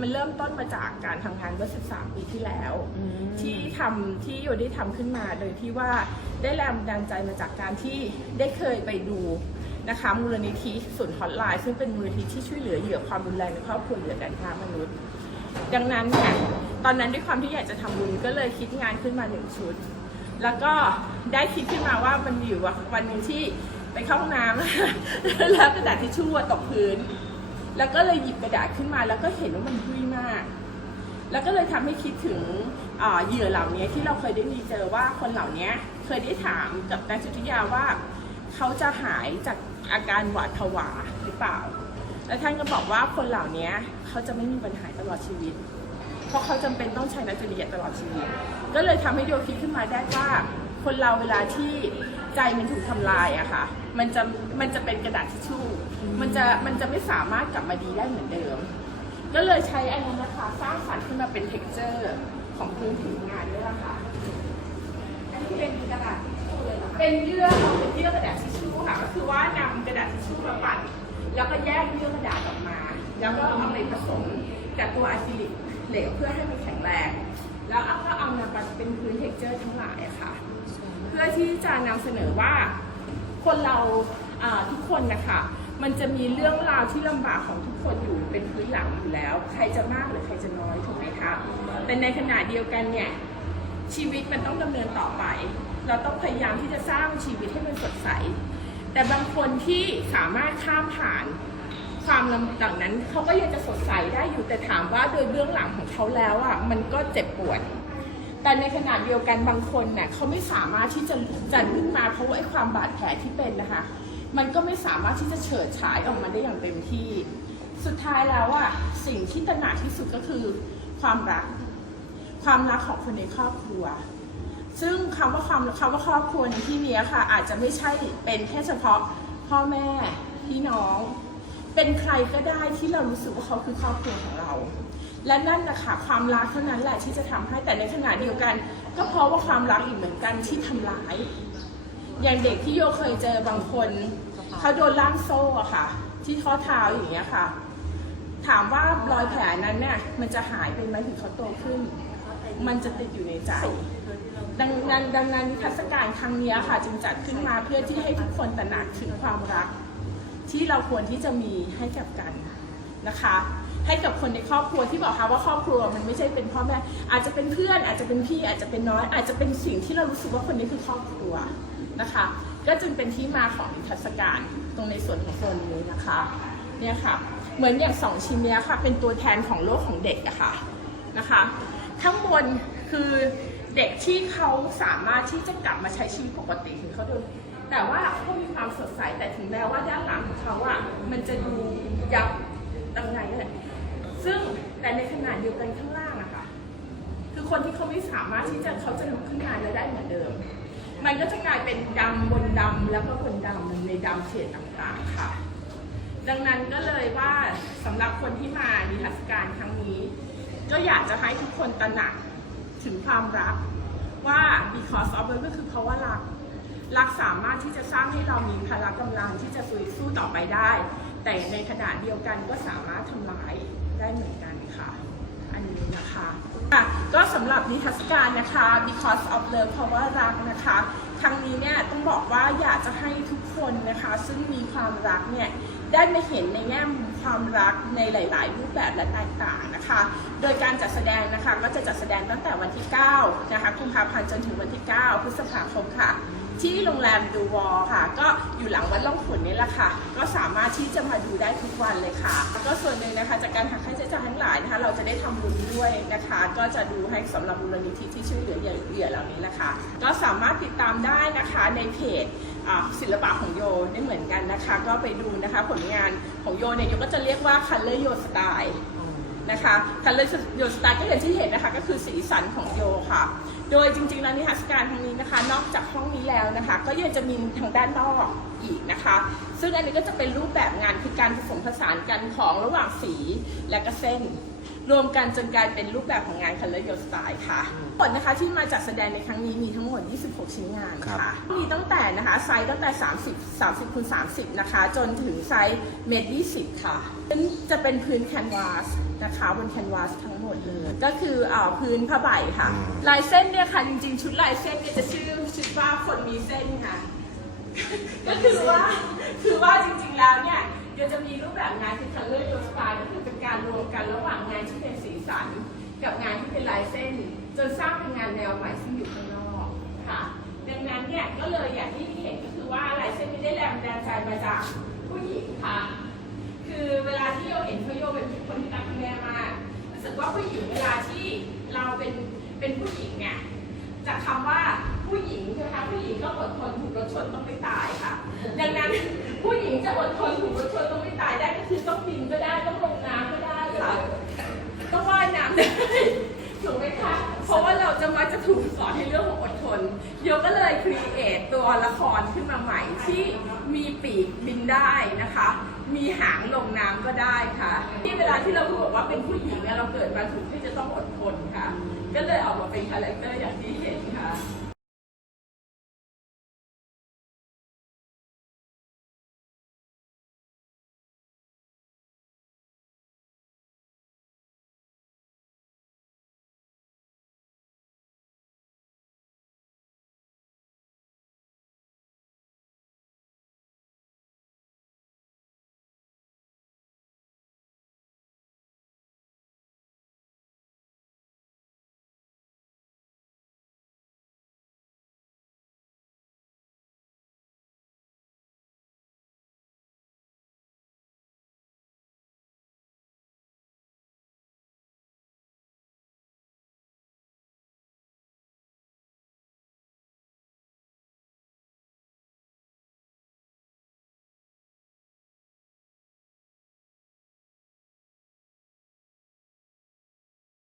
มันเริ่มต้นมาจากการทำงานเมื่อ 13 ปีที่แล้ว ที่ทำที่โยได้ทำขึ้นมา โดยที่ว่าได้แรงบันดาลใจมาจากการที่ได้เคยไปดูนะคะมูลนิธิศูนย์ฮอตไลน์ซึ่งเป็นมูลนิธิที่ช่วยเหลือเหยื่อความรุนแรงในครอบครัวเหยื่อการค้ามนุษย์ ดังนั้นเนี่ยตอนนั้นด้วยความที่อยากจะทำบุญก็เลยคิดงานขึ้นมาหนึ่งชุด แล้วก็ได้คิดขึ้นมาว่ามันมีอยู่วันหนึ่งที่ไปเข้าห้องน้ำ แล้วกระดาษทิชชู่อะตกพื้น แล้วก็เลยหยิบกระดาษขึ้นมา แล้วก็เห็นว่ามันยุ่ยมาก แล้วก็เลยทำให้คิดถึงเหยื่อเหล่านี้ที่เราเคยได้มีเจอว่าคนเหล่านี้เคยได้ถามกับนักจิตวิทยาว่าเขาจะหายจากอาการหวาดผวาหรือเปล่า แล้วท่านก็บอกว่าคนเหล่านี้เขาจะไม่มีปัญหาตลอดชีวิต เพราะเขาจำเป็นต้องใช้นักจิตวิทยาตลอดชีวิต ก็เลยทำให้โยคิดขึ้นมาได้ว่า คนเราเวลาที่ใจมันถูกทำลายอะค่ะ มันจะมันจะเป็นกระดาษทิชชู่ มันจะมันจะไม่สามารถกลับมาดีได้เหมือนเดิม ก็เลยใช้อันนี้นะคะสร้างสรรค์ขึ้นมาเป็นเท็กเจอร์ของพื้นผิวงานด้วยล่ะค่ะอันนี้เป็นกระดาษทิชชู่เลยเหรอคะเป็นเยื่อเป็นเยื่อกระดาษทิชชู่ค่ะก็คือว่านำกระดาษทิชชู่มาปั่นแล้วก็แยกเยื่อกระดาษออกมา แล้วก็เอาไปผสมกับตัวอะคริลิกเหลวเพื่อให้มันแข็งแรง แล้วเอาก็เอามาเป็นพื้นเท็กเจอร์ทั้งหลายอะค่ะ เพื่อที่จะนำเสนอว่าคนเราอ่าทุกคนนะคะ มันจะมีเรื่องราวที่ลำบากของทุกคนอยู่เป็นพื้นหลังอยู่แล้ว ใครจะมากหรือใครจะน้อยถูกไหมคะแต่ในขณะเดียวกันเนี่ยชีวิตมันต้องดำเนินต่อไป เราต้องพยายามที่จะสร้างชีวิตให้มันสดใส แต่บางคนที่สามารถข้ามผ่านความลำบากนั้นเขาก็ยังจะสดใสได้อยู่แต่ถามว่าโดยเบื้องหลังของเขาแล้วอะมันก็เจ็บปวด แต่ในขณะเดียวกันบางคนเนี่ยเขาไม่สามารถที่จะจัดขึ้นมาเพราะว่าไอ้ความบาดแผลที่เป็นนะคะ มันก็ไม่สามารถที่จะเฉิดฉายออกมาได้อย่างเต็มที่ สุดท้ายแล้วอะสิ่งที่ตระหนักที่สุดก็คือความรัก ความรักของคนในครอบครัว ซึ่งคำว่าความคำว่าครอบครัวในที่นี้ค่ะ อาจจะไม่ใช่เป็นแค่เฉพาะพ่อแม่พี่น้อง เป็นใครก็ได้ที่เรารู้สึกว่าเขาคือครอบครัวของเรา และนั่นนะคะความรักเท่านั้นแหละที่จะทำให้แต่ในขณะเดียวกัน ก็เพราะว่าความรักอีกเหมือนกันที่ทำร้าย อย่างเด็กที่โยเคยเจอบางคนเขาโดนล่ามโซ่อะค่ะ ที่ข้อเท้าอย่างเงี้ยค่ะ ถามว่ารอยแผลนั้นเนี่ยมันจะหายไปไหมถึงเขาโตขึ้น มันจะติดอยู่ในใจ ดังนั้นดังนั้นนิทรรศการครั้งนี้ค่ะ จึงจัดขึ้นมาเพื่อที่ให้ทุกคนตระหนักถึงความรัก ที่เราควรที่จะมีให้กับกันนะคะ ให้กับคนในครอบครัวที่บอกค่ะว่าครอบครัวมันไม่ใช่เป็นพ่อแม่อาจจะเป็นเพื่อนอาจจะเป็นพี่อาจจะเป็นน้อยอาจจะเป็นสิ่งที่เรารู้สึกว่าคนนี้คือครอบครัว นะคะ ก็จึงเป็นที่มาของนิทรรศการตรงในส่วนของโซนนี้นะคะเนี่ยค่ะเหมือนอย่างสองชิ้นเนี้ยค่ะ เป็นตัวแทนของโลกของเด็กอะค่ะนะคะ ข้างบนคือเด็กที่เขาสามารถที่จะกลับมาใช้ชีวิตปกติถึงเขาดนแต่ว่าเขามีความสดใสแต่ถึงแม้ว่าด้านหลังของเขาอะมันจะดูยับยังไงเนี่ยซึ่งแต่ในขณะเดียวกันข้างล่างอะค่ะ คือคนที่เขาไม่สามารถที่จะเขาจะลุกขึ้นมาแล้วได้เหมือน มันก็จะกลายเป็นดำบนดำแล้วก็บนดำในดำเฉดต่างๆค่ะ ดังนั้นก็เลยว่าสำหรับคนที่มานิทรรศการครั้งนี้ ก็อยากจะให้ทุกคนตระหนักถึงความรักว่า because of love ก็คือเพราะว่ารัก รักสามารถที่จะสร้างให้เรามีพละกำลังที่จะสู้สู้ต่อไปได้ แต่ในขณะเดียวกันก็สามารถทำร้ายได้เหมือนกันค่ะ อันนี้นะคะ อะก็สำหรับนิทรรศการนะคะ because of love เพราะว่ารักนะคะ ครั้งนี้เนี่ยต้องบอกว่าอยากจะให้ทุกคนนะคะ ซึ่งมีความรักเนี่ยได้มาเห็นในแง่มุมความรักในหลาย ๆ รูปแบบและแตกต่างนะคะ โดยการจัดแสดงนะคะก็จะจัดแสดงตั้งแต่วันที่ 9 นะคะกุมภาพันธ์จนถึงวันที่ 9 พฤษภาคมค่ะ ที่โรงแรมดูวอลค่ะ ก็อยู่หลังวัดล่องขุนนี่แหละค่ะ ก็สามารถที่จะมาดูได้ทุกวันเลยค่ะแล้วก็ส่วนหนึ่งนะคะจากการหักค่าใช้จ่ายทั้งหลายนะคะ เราจะได้ทำบุญด้วยนะคะ ก็จะดูให้สำหรับมูลนิธิที่ช่วยเหลือเหยื่อเหล่านี้แหละค่ะ ก็สามารถติดตามได้นะคะในเพจศิลปะของโยได้เหมือนกันนะคะ ก็ไปดูนะคะผลงานของโยเนี่ยโยก็จะเรียกว่า Color Yo Style นะคะคันเลอกโยสตาร์ก็อย่างที่เห็นนะคะ ก็คือสีสันของโยค่ะ โดยจริงๆแล้วนิทรรศการครั้งนี้นะคะ นอกจากห้องนี้แล้วนะคะ ก็ยังจะมีทางด้านนอกอีกนะคะ ซึ่งอันนี้ก็จะเป็นรูปแบบงานคือการผสมผสานกันของระหว่างสีและก็เส้น รวมกันจนกลายเป็นรูปแบบของงาน Color Your Style ค่ะทั้งหมดนะคะที่มาจัดแสดงในครั้งนี้มีทั้งหมด 26 ชิ้นงานค่ะ มีตั้งแต่นะคะไซส์ตั้งแต่ 30 30คูณ30 นะคะ จนถึงไซส์เมตร20 ค่ะซึ่งจะเป็นพื้นแคนวาสนะคะบนแคนวาสทั้งหมดเลย ก็คือเอ่อพื้นผ้าใบค่ะ ลายเส้นเนี่ยค่ะ จริงๆ ชุดลายเส้นเนี่ยจะชื่อชุดว่าคนมีเส้นค่ะ ก็คือว่าคือว่าจริงๆแล้วเนี่ย กับงานที่เป็นลายเส้น จนสร้างเป็นงานแนวใหม่ซึ่งอยู่ข้างนอกค่ะ ดังนั้นเนี่ยก็เลยอย่างที่เห็นก็คือว่าลายเส้นไม่ได้แรงบันดาลใจมาจากผู้หญิงค่ะ คือเวลาที่โยเห็นเขาโยเป็นคนที่รักแม่มากรู้สึกว่าผู้หญิงเวลาที่เราเป็นเป็นผู้หญิงเนี่ยจากคำว่าผู้หญิงใช่ไหมคะผู้หญิงก็อดทนถูกรถชนต้องไม่ตายค่ะ นโยก็เลยครีเอทตัวละครขึ้นมาใหม่ที่มีปีกบินได้นะคะ มีหางลงน้ำก็ได้ค่ะที่เวลาที่เราบอกว่าเป็นผู้หญิงเนี่ยเราเกิดมาถูกที่จะต้องอดทนค่ะ ก็เลยออกมาเป็นคาแรคเตอร์อย่างที่เห็นค่ะ